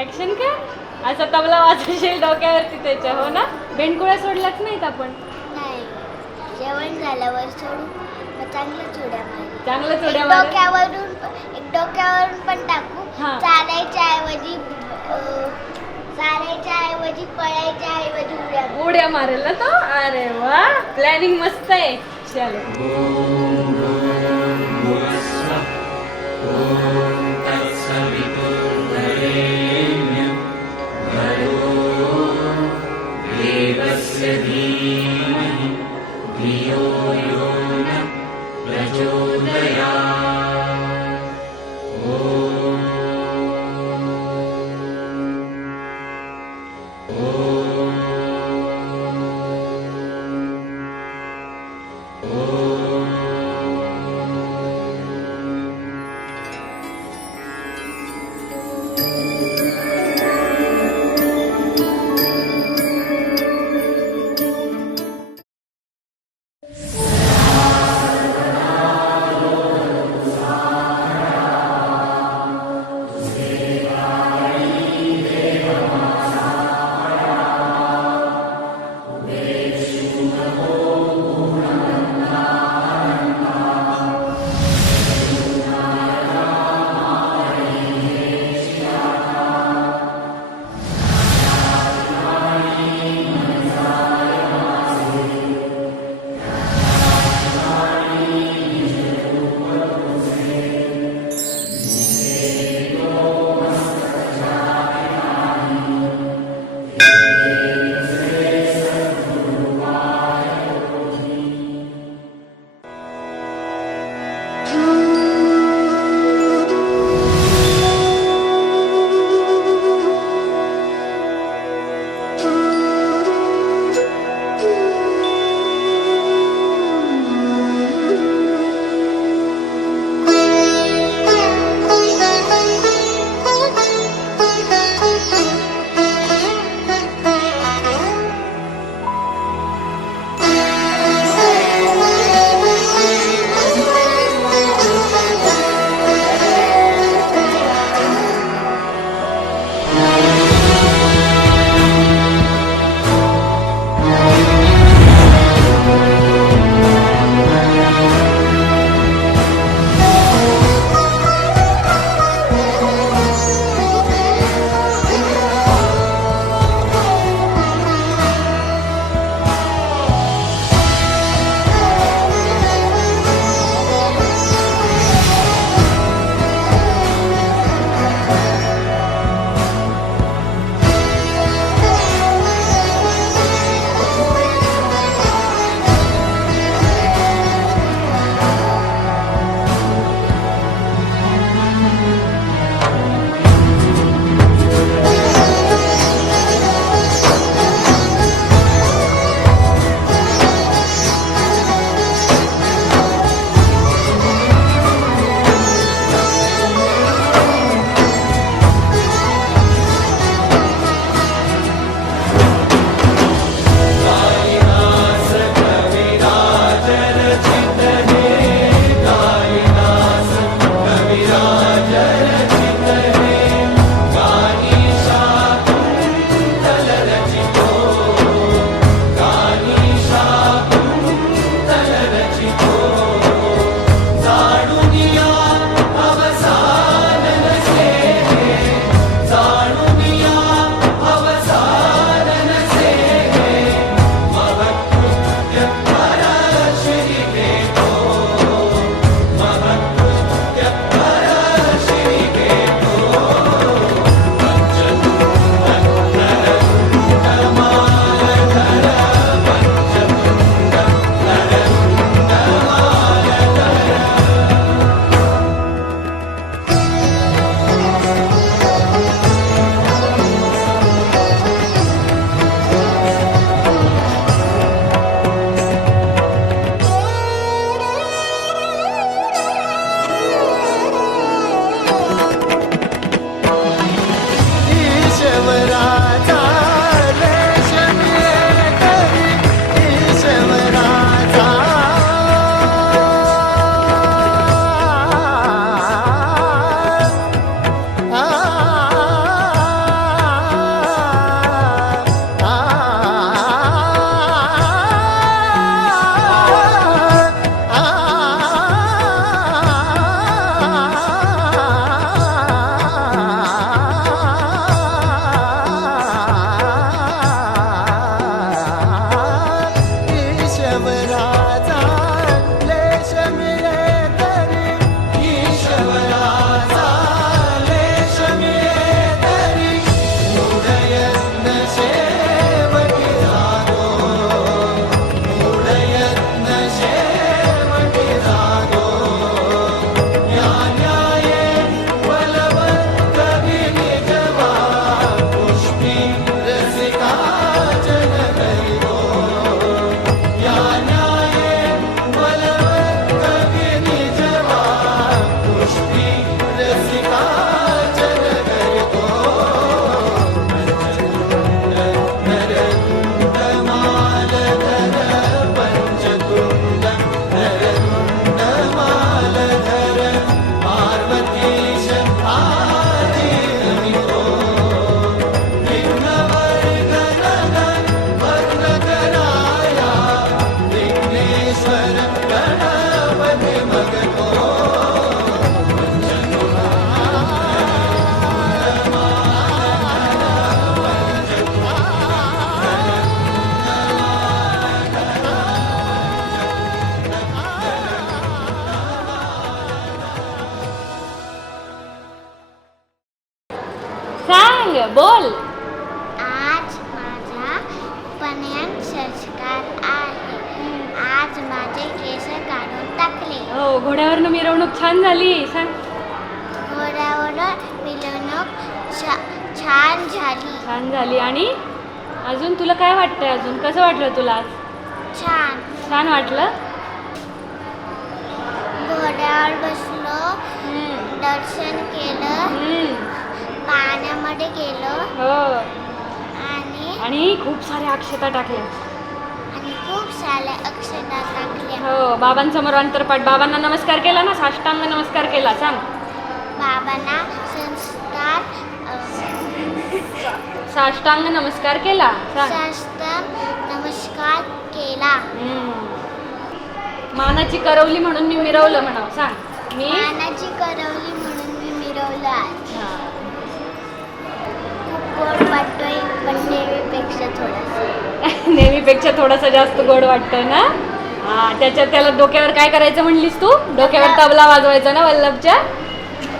Action काय असा तबला वाजवशील डोक्यावरती त्याच्या, हो ना? बेंडकुळ्या सोडल्याच नाहीत आपण. नाही, जेवण झाल्यावर सोडू, मग चांगलंच उड्या मारू. चांगलंच उड्या एक मारू. डोक्यावरून पण टाकू. हा. चालायच्या ऐवजी पळायच्या ऐवजी उड्या मारू. उड्या मारेल ना तो. अरे वा, प्लॅनिंग मस्त आहे. चलो. सांग बोल. आज माझा पण्यान संस्कार आहे. आज माझे केस काढून टाकले. हो, घोड्यावरनं मिरवणूक छान झाली. सांग. घोड्यावर मिरवणूक छान झाली. छान झाली. आणि अजून तुला काय वाटतंय? अजून कसं वाटलं तुला आज? छान. छान वाटलं. घोड्यावर बसलो, दर्शन केलं, पाण्यामध्ये गेलो हो. आणि आणि खूप साऱ्या अक्षता टाकल्या. खूप साऱ्या अक्षता टाकल्या. हो, बाबांसमोर अंतरपाठ. बाबांना नमस्कार केला ना, साष्टांग नमस्कार केला. सांग. बाबांना साष्टांग नमस्कार केला. सांग. नमस्कार केला. मानाची करवली म्हणून मी मिरवलं म्हणावं. सांग. मी मानाची करवली म्हणून मी मिरवलं आज. हा. खूप गोड वाटतोय, पण नेहमीपेक्षा थोडंसं. नेहमीपेक्षा थोडासा जास्त गोड वाटतोय ना. हा, त्याला डोक्यावर काय करायचं म्हणलीस तू? डोक्यावर तबला वाजवायचा ना वल्लभच्या.